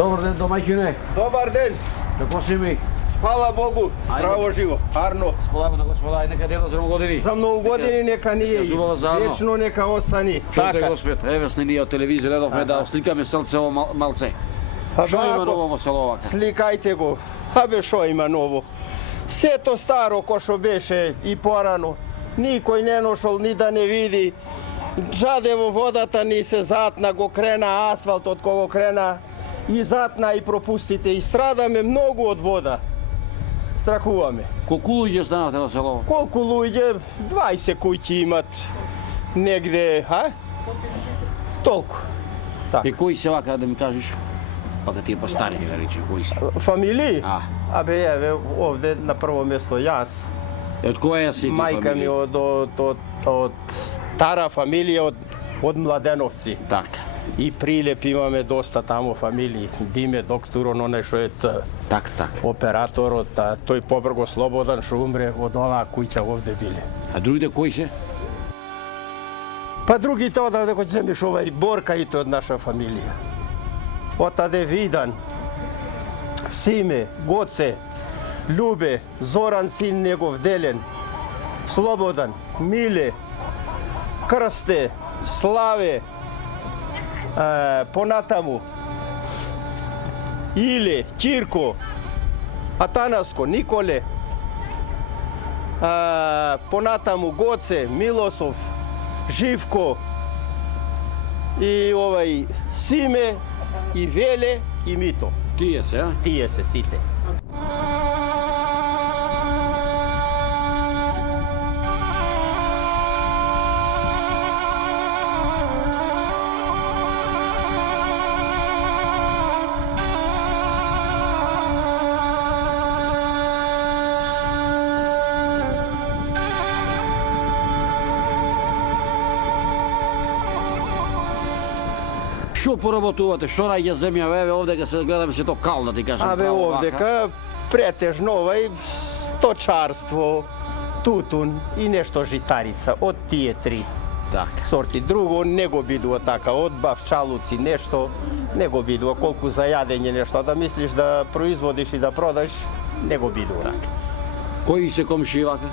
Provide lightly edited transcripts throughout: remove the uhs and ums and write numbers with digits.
Dobar den, domaćine. Dobar den, Kako si mi? hvala Bogu, zdravo živo, Arno. Sполавна господа, нека дедо за години. За многу години нека ние Зубава заедно. вечно нека остани. Чуйте Господ, еве сни ние од телевизија редовме да сликаме срцево малце. Што има ново во село вака? Сликајте го. Абе шо има ново? Сето старо ко што беше и порано. Никој не ношол ни да не види. Джаде во водата ни се затна, го крена асфалт од кого крена и затна и пропустите. И страдаме многу од вода. Страхуваме. Колку луѓе станавте во село? Колку луѓе? 20 куќи имат негде, а? Толку. И кои се вака да ми кажеш? Вака тие постари да речи, кои се? Фамилии? А. Абе, еве, овде на прво место јас. Од која си ти Мајка ми од стара фамилија, од Младеновци. Така. И Прилеп имаме доста тамо фамилии. Диме, доктор, оној што е Така. операторот, тој побрго Слободан што умре од оваа куќа овде биле. А другите кои се? Па другите одавде кој земеш овај Борка и тој од наша фамилија. Отаде Видан, Симе, Гоце, Љубе, Зоран син негов Делен, Слободан, Миле, Крсте, Славе, понатаму, Иле, Кирко, Атанаско, Николе, понатаму Гоце, Милосов, Живко и овај Симе и Веле и Мито. Тие се, а? Тие се сите. Што поработувате? Што најѓа земја? Еве овде ка се гледаме се то кал да ти кажам. Абе право овде вака. претежно овај сточарство, тутун и нешто житарица од тие три Така. сорти. Друго не го бидува така, од бавчалуци нешто не го бидува, колку за јадење нешто, а да мислиш да производиш и да продаш, не го бидува. Кои се комши вака?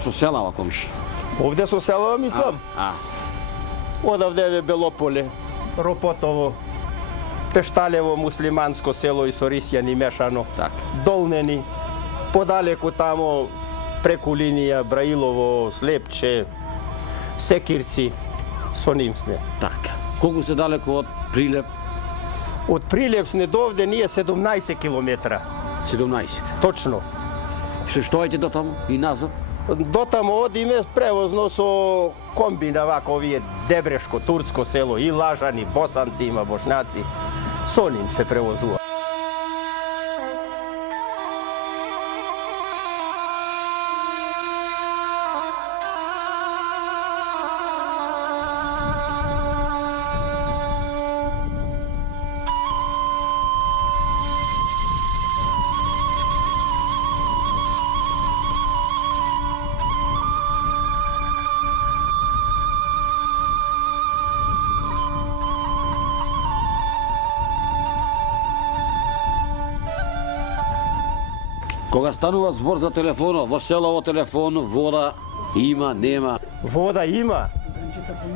Со селава комши. Овде со село мислам. Одавде е Белополе, Ропотово, Пешталево, муслиманско село и Сорисјани мешано. Така. Долнени, подалеку тамо преку линија Браилово, Слепче, Секирци, со ним сне. Така. Колку се далеку од Прилеп? Од Прилеп сне до овде ние 17 километра, 17. точно. Се стоите до таму и назад? До тамо одиме превозно со комбина, вака овие Дебрешко, турско село, и лажани, босанци има, бошњаци, со ним се превозува. Кога станува збор за телефонот, во селово телефон, вода има, нема. Вода има.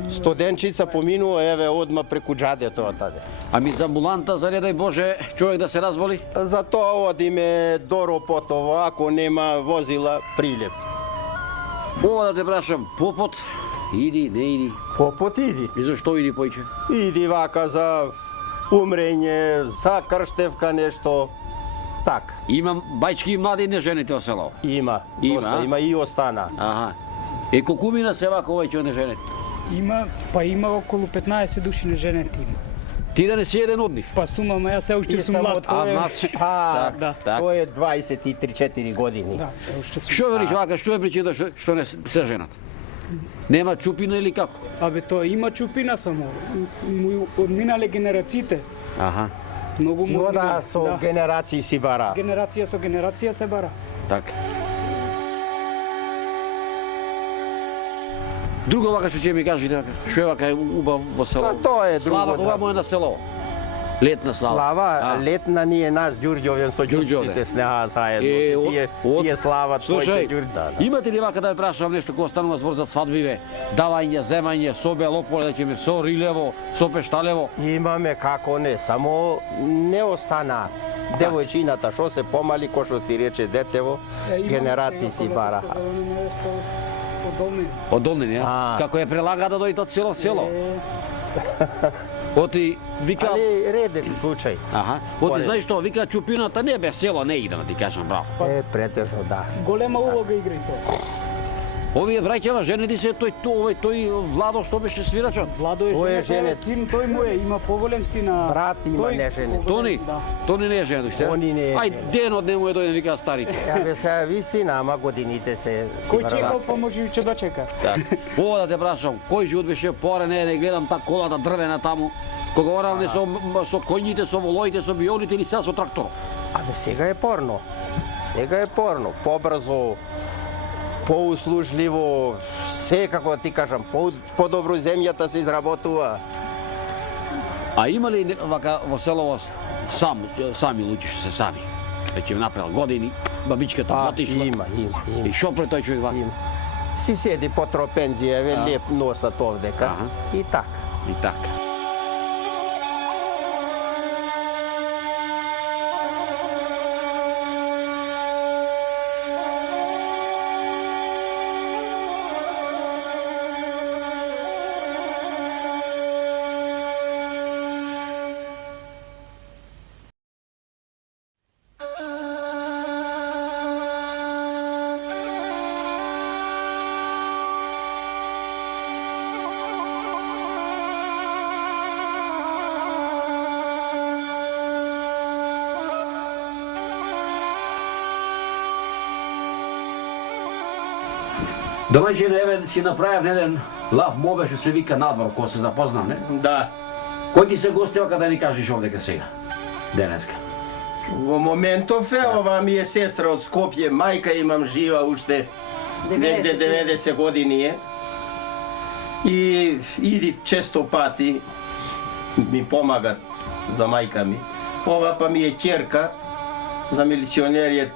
Студенчица поминува, еве, одма преку џадето отаде. Ами за амбуланта, за не дај Боже, човек да се разболи? Затоа одиме до Ропотово, ако нема возила, Прилеп. Ова да те прашам, попот, иди, не иди. Попот иди. И зашто иди појче? Иди вака за умрење, за крштевка нешто. Так, Имам бајчки и млади нежените во село. има, Има, доста, а? има и остана. Аха. Колку мина се вака овај ќе неженет? Има околу 15 души неженети има. Ти да не си еден од нив? Па сумама, јас се уште И сум само млад. тој значи, так, да. тој е 23-4 години. Да, се уште сум. Што велиш вака, што е причина што не се женат? Нема чупина или како? Абе, тоа има чупина само. Одминале генерациите. Аха. Многу Си ода со генерации си бара. Генерација со генерација се бара. Така. Друго вака што ќе ми кажете, што е вака убав во село? Па тоа е друго, Слава, кога да. му е на село? Летна слава. Слава, летна ние нас Ѓурѓовјан со Ѓурѓовјан. ѓурѓиците снега заедно. Тие слава, Слушај, твоите Ѓурѓа. имате ли вака да ве прашам нешто кога станува збор за свадбиве, давање, земање, со Белополе, да ќе со Рилево, со Пешталево? Имаме како не, само не остана девојчината што се помали, кој што ти рече детево, генерации си бара. Од Долнини, А. како е прелага да дојде од село. Оти вика, Али редек случај. аха, оти Поле. знаеш што, вика Чупината не бе в село, не идам ти кажам, браво. Претежно, да. Голема улога игра и тоа. Овие браќава женеди се тој Владо што беше свирачот. Владо е Тој женет, е женет. син, тој му е, има поголем син, а Брат има тој- не женет. Тони, Да. Тони не е женет уште. Тони не е Ај женет. ден од нему е дојден вика старите. Абе сега вистина, ама годините се си Кој врват. чекал, па може и ќе да чека. Так. Ова да те прашам, кој живот беше порен, не гледам та колата дрвена таму. Кога оравне со коњите, со волоите, со бионите или сега со трактор. Абе сега е порно. Сега е порно. Побрзо, поуслужливо, се како да ти кажам, подобро земјата се изработува. А има ли вака во селово сами луѓе што се сами? Веќе направил години, бабичката отишла. Има. И шо пред тој човек вака? Има. Си седи по тропензија, еве А. леп носат овдека. Аха. И така. И така. Домаќине, еве си направив еден лав мобе што се вика надвор, кога се запознам, не? Да. Кој ти се гости вака да ни кажеш овдека сега? Денеска. Во моментов е, ова ми е сестра од Скопје, мајка имам жива уште негде 90 години е. И иди често пати ми помагат за мајка ми. Ова па ми е ќерка, за милиционер е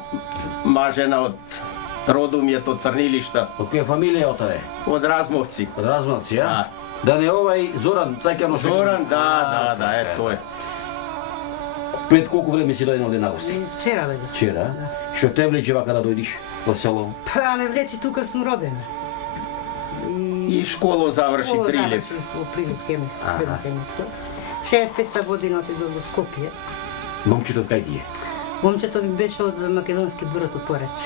мажена од родом е од Црнилишта, Од која фамилија отаде? од Размовци. Од Размовци, а? Да. Да не овај Зоран, цаќано Зоран, да, е тој. Пред колку време си дојден овде на гости? Вчера дојдов. Вчера. Што те влече вака да дојдиш во село? Па ме влече тука сум родена. И школу заврши Школа Прилеп. заврши во Прилеп хемиско, Аха. средно хемиско. 65-та година отидов во Скопје. Момчето кај ти е? Момчето ми беше од македонски двор од Пореч,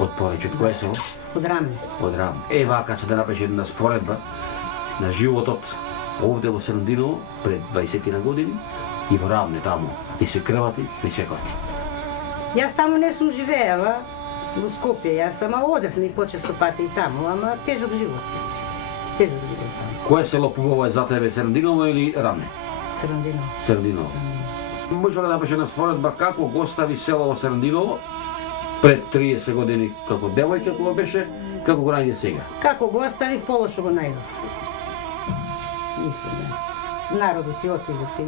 Од Пореч, од кое село? од Рамне. Од Рам. Вака се да направиш една споредба на животот овде во Срандиново пред 20 на години и во Рамне таму. Ти се крвати, ти се коти. Јас таму не сум живеела во Скопје, јас сама одев не почесто пати и таму, ама тежок живот. Тежок живот таму. Кое село побаво е за тебе, Срандиново или Рамне? Срандиново. Срандиново. Може да направиш една споредба како го остави село во Срандиново пред 30 години како девојка кога беше, како го најде сега. Како го оставив, полошо го најдов. Мислам, да. Народот си отиде си,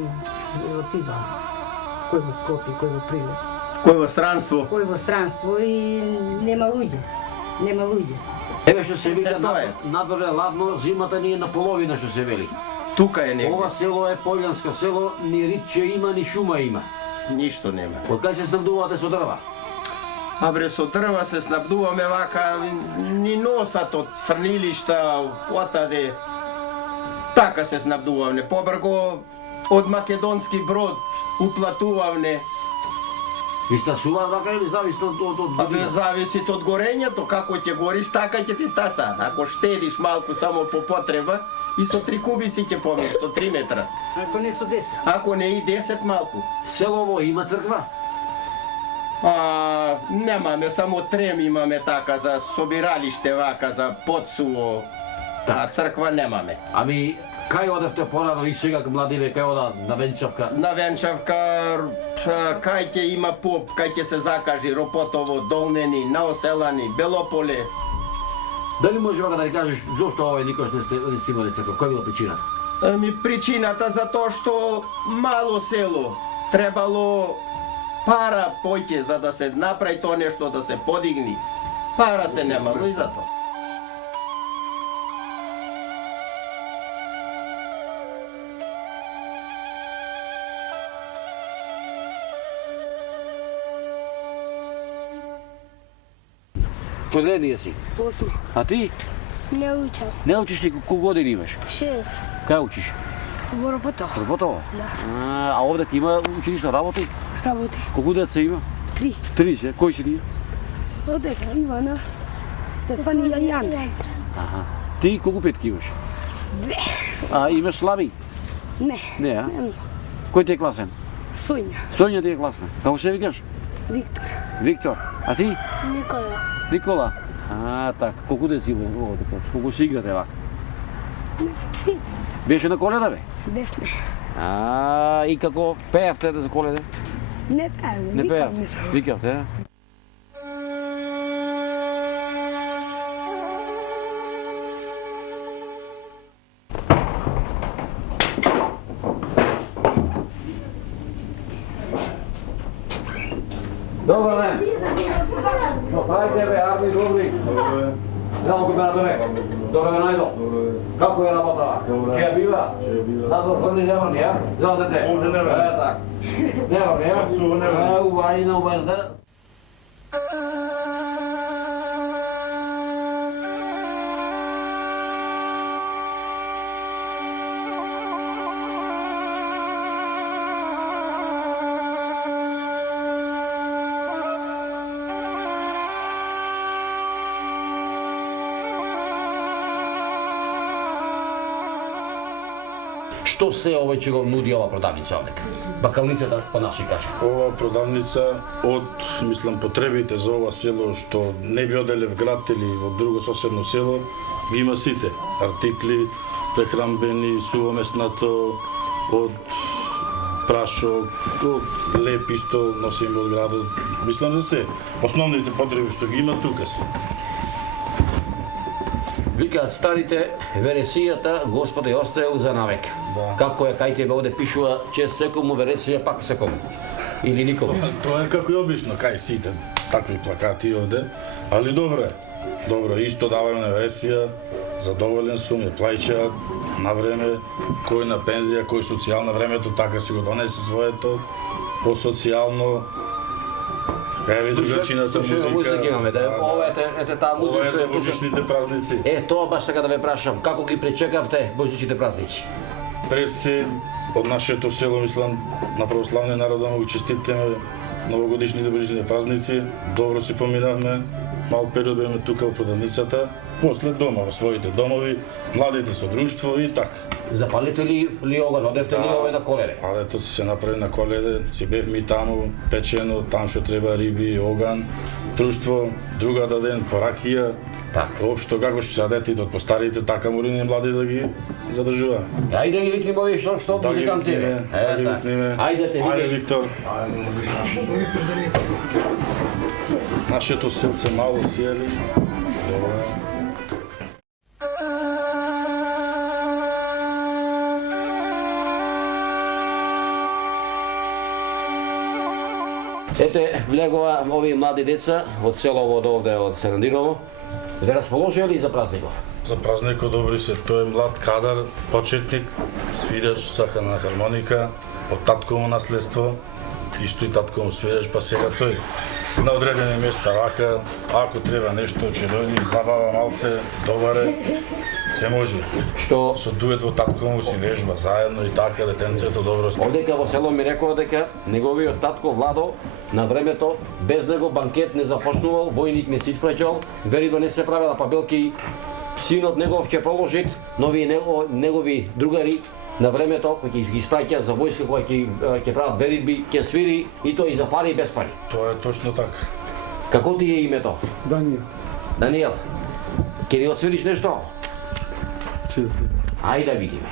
отидо. Кој во Скопје, кој во Прилеп. Кој во странство? Кој во странство и нема луѓе. Нема луѓе. Еве што се види Тоа е. надвор е ладно, зимата ни е на половина што се вели. Тука е негде. Ова село е полјанско село, ни ритче има, ни шума има. Ништо нема. Од кај се снабдувате со дрва? Абре, со дрва се снабдуваме вака, ни носат од Црнилишта, отаде. Така се снабдуваме. Побрго од македонски брод уплатувавме. Ви стасуваат вака или зависно од Абе, година? зависи од горењето, како ќе гориш, така ќе ти стаса. Ако штедиш малку само по потреба, и со 3 кубици ќе помниш, со 3 метра. Ако не со 10. Ако не и 10 малку. Селово има црква? Немаме, само трем имаме така за собиралиште вака, за подсуво. А црква немаме. Ами, кај одевте порано и сега младиве, кај ода на Венчавка? На Венчавка, кај ќе има поп, кај ќе се закажи Ропотово, Долнени, Наоселани, Белополе. Дали може вака да ни кажеш зошто овој никош не сте имали црква? Кој била причината? Причината за тоа што мало село требало пара поќе за да се направи тоа нешто, да се подигни. Пара се немало и затоа. Кој ден си? 8. А ти? Не учам. Не учиш ли? Колко години имаш? 6. Кај учиш? Во работа. Работава? Да. А овде има училишно работи? Работи. Колку деца има? 3. 3 се. Кои си тие? Одека Ивана, Стефанија и Андре. Аха. Ти колку петки имаш? 2. А имаш слаби? Не. Не, а? Нема. Кој ти е класен? Соња. Соња ти е класна. Како се викаш? Виктор. Виктор. А ти? Никола. Никола. А, така. Колку деца има овде? Колку си играте вака? Беше на Коледа, бе? Бевме. А, и како пеевте за Коледа? Не пеевме. Не пеев? викавме. Викавте, а? Добар ден! Што правите, бе, Арни, добри? Добре. Здраво, комбинаторе. Добре ме најдо. Како е работа? Ке ја бива? Затвор врни, не врни, а? Здраво, дете. Овде не врни. Так. Не врни, а? Сува не врни. Убајна, убајна. Што се овој го нуди ова продавница овдека? Бакалницата по наши кажа. Ова продавница од, мислам, потребите за ова село што не би оделе в град или во друго соседно село, ги има сите. Артикли, прехранбени, сувомеснато, од прашок, од леп исто носиме од градот. Мислам за се. Основните потреби што ги има тука се. Викаат старите, вересијата Господ ја оставил за навек. Да. Како е кај тебе овде пишува, чест секому вересија, пак секому. Или никому. Тоа е како и обично, кај сите такви плакати овде, али добро е. Добро, исто даваме на вересија, задоволен сум, ја плаќаат на време, кој на пензија, кој социјална времето, така си го донесе своето, по социјално. Еви другачината музика имаме, да, ова ете таа музика Ова е што за ја пуша. божичните празници. Тоа баш така да ве прашам, како ги пречекавте божичните празници? Пред се, од нашето село, мислам, на православниот народ да му ги честитеме новогодишните божичните празници. Добро си поминавме, мал период беме тука во продавницата, после дома, во своите домови, младите со друштво и така. Запалите ли оган, одевте ли ове на Коледе? Палето си се направи на Коледе, си бевме и таму, печено, там што треба риби, оган, друштво, другата ден поракија. Така. Општо како што се детите од постарите, така мори и млади да ги задржува. Ајде да ги викнеме овие што Да ги музиканти. викнеме, да ги викнеме. Ајдете, Ајде, викај. Виктор. Нашето селце мало сиели. Добре. Ете, влегува овие млади деца од селово од овде, од Серандиново. Ве расположили за празников? За празникот добри се, тој е млад кадар, почетник, свирач, сака на хармоника, од татково наследство, исто и татково свирач, па сега тој на одредени места вака, ако треба нешто очерони, забава малце, добаре, се може. Што Со дует во татково си вежба заедно и така, детенцето добро. овдека во село ми рекоа дека неговиот татко Владо на времето без него банкет не започнувал, војник не се испраќал, вериба не се правела пабелки, синот негов ќе положит, но овие негови другари на времето кој ќе ги испраќа за војска кој ќе прават веридби, ќе свири и тоа и за пари и без пари. Тоа е точно така. Како ти е името? Даниел. Даниел. Ќе ни отсвириш нешто? Ајде да видиме.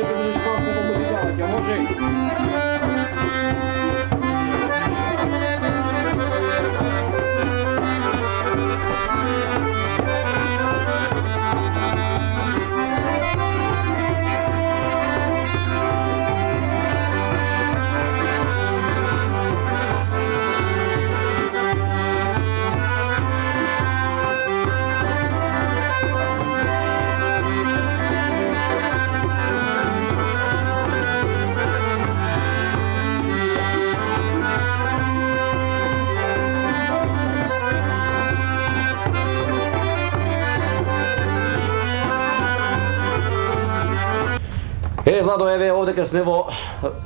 се приближиш малце по музикала, ќе може? Владо, еве овдека сме во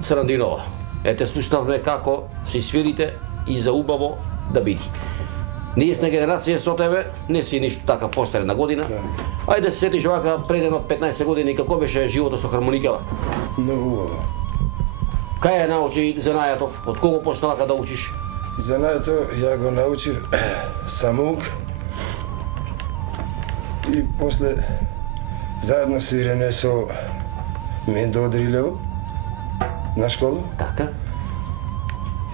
Црандиново. Ете слушнавме како си свирите и за убаво да биде. Ние сме генерација со тебе, не си ништо така постарена година. Ајде се сетиш вака пред едно 15 години како беше животот со хармоникава? Многу убаво. Кај ја научи занајатов? Од кого почна вака да учиш? Занајато ја го научив самоук и после заедно свирене со Мендо Дрилево на школа Така.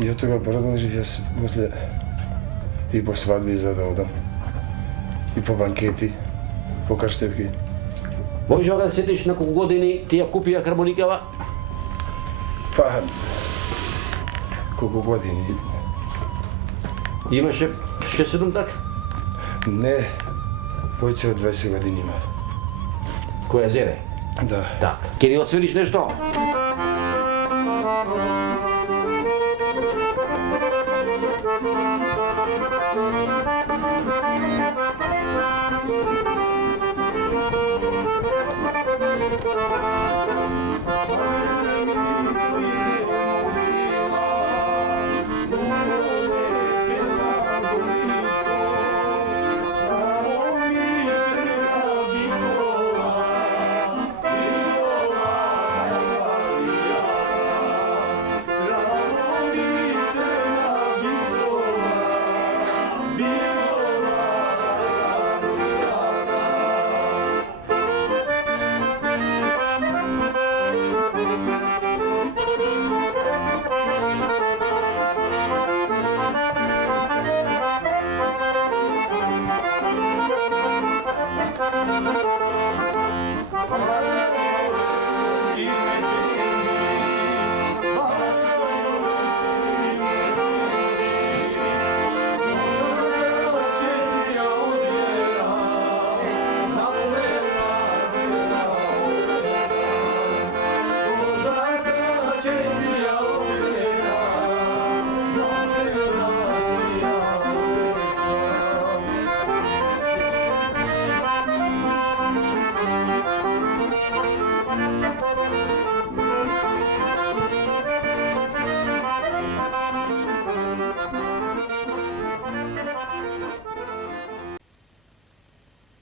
и од тога продолжив јас после и по свадби за да одам и по банкети, по крштевки. Може да се сетиш на колку години ти ја купија хармоникава? Па колку години? Имаше 6-7 така? Не, повеќе од 20 години има. Која зере? Да. Така. Ке ни отсвириш нешто?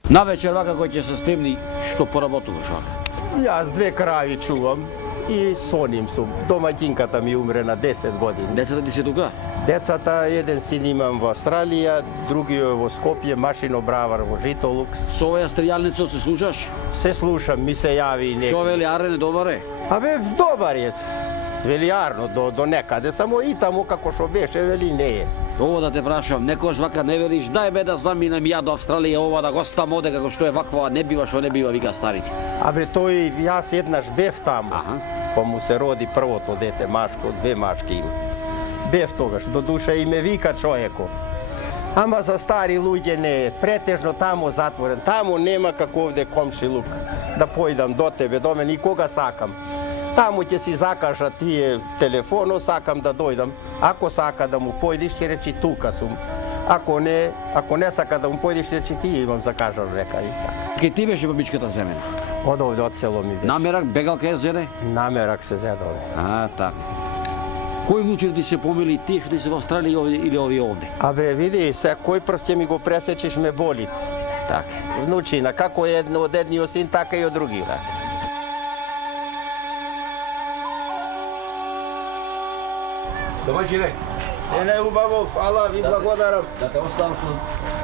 Навечер вака кој ќе се стемни, што поработуваш вака? Јас 2 крави чувам и соним сум. Домаќинката ми умре на 10 години. Децата ти се тука? Децата, еден син имам во Австралија, другиот во Скопје, машинобравар во Житолукс. Со овој австријалницот се слушаш? Се слушам, ми се јави и Што некој. вели Арене, добар е? Абе, добар е. Велиарно до некаде, само и таму како што беше, вели не е. Ово да те прашам, некојаш вака не вериш, дај бе да заминем ја до Австралија, ова да го стам оде како што е ваква, не бива што не бива, вика старите. Абе, тој, јас еднаш бев таму, Аха. па му се роди првото дете, машко, 2 машки има. Бев тогаш, до душа и ме вика човеко. Ама за стари луѓе не е, претежно таму затворен, таму нема како овде комшилук, да појдам до тебе, до мене, и кога сакам. Таму ќе си закажа тие телефоно, сакам да дојдам. Ако сака да му појдиш, ќе речи тука сум. Ако не сака да му појдиш, ќе речи ти имам закажано, река и така. Ке ти беше бабичката земена? Од овде, од село ми беше. Намерак, бегалка е зеде? Намерак се зедове. Така. Кој внучер ти се помили, ти што ти се во Австралија или овие овде? Абе, види, се кој прст ќе ми го пресечеш ме болит. Така. Внучина, како е од едниот син, така и од другиот. Домаќине, Се неубаво, фала, ви благодарам. да те оставам со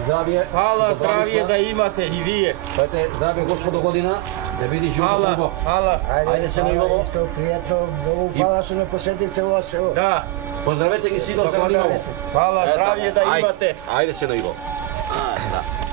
здравие. Фала, Добра здравие душа. да имате и вие. Пајте, здравие Господо година. Да видиш живот Hvala, убав. hvala. Ајде се на Ивово. Исто пријатно, многу фала што ме посетивте во село. Da, Поздравете ги сино за благодарен Ивово. sam. Hvala, zdravlje da Ајде, imate. ајде се на Ивово. Da.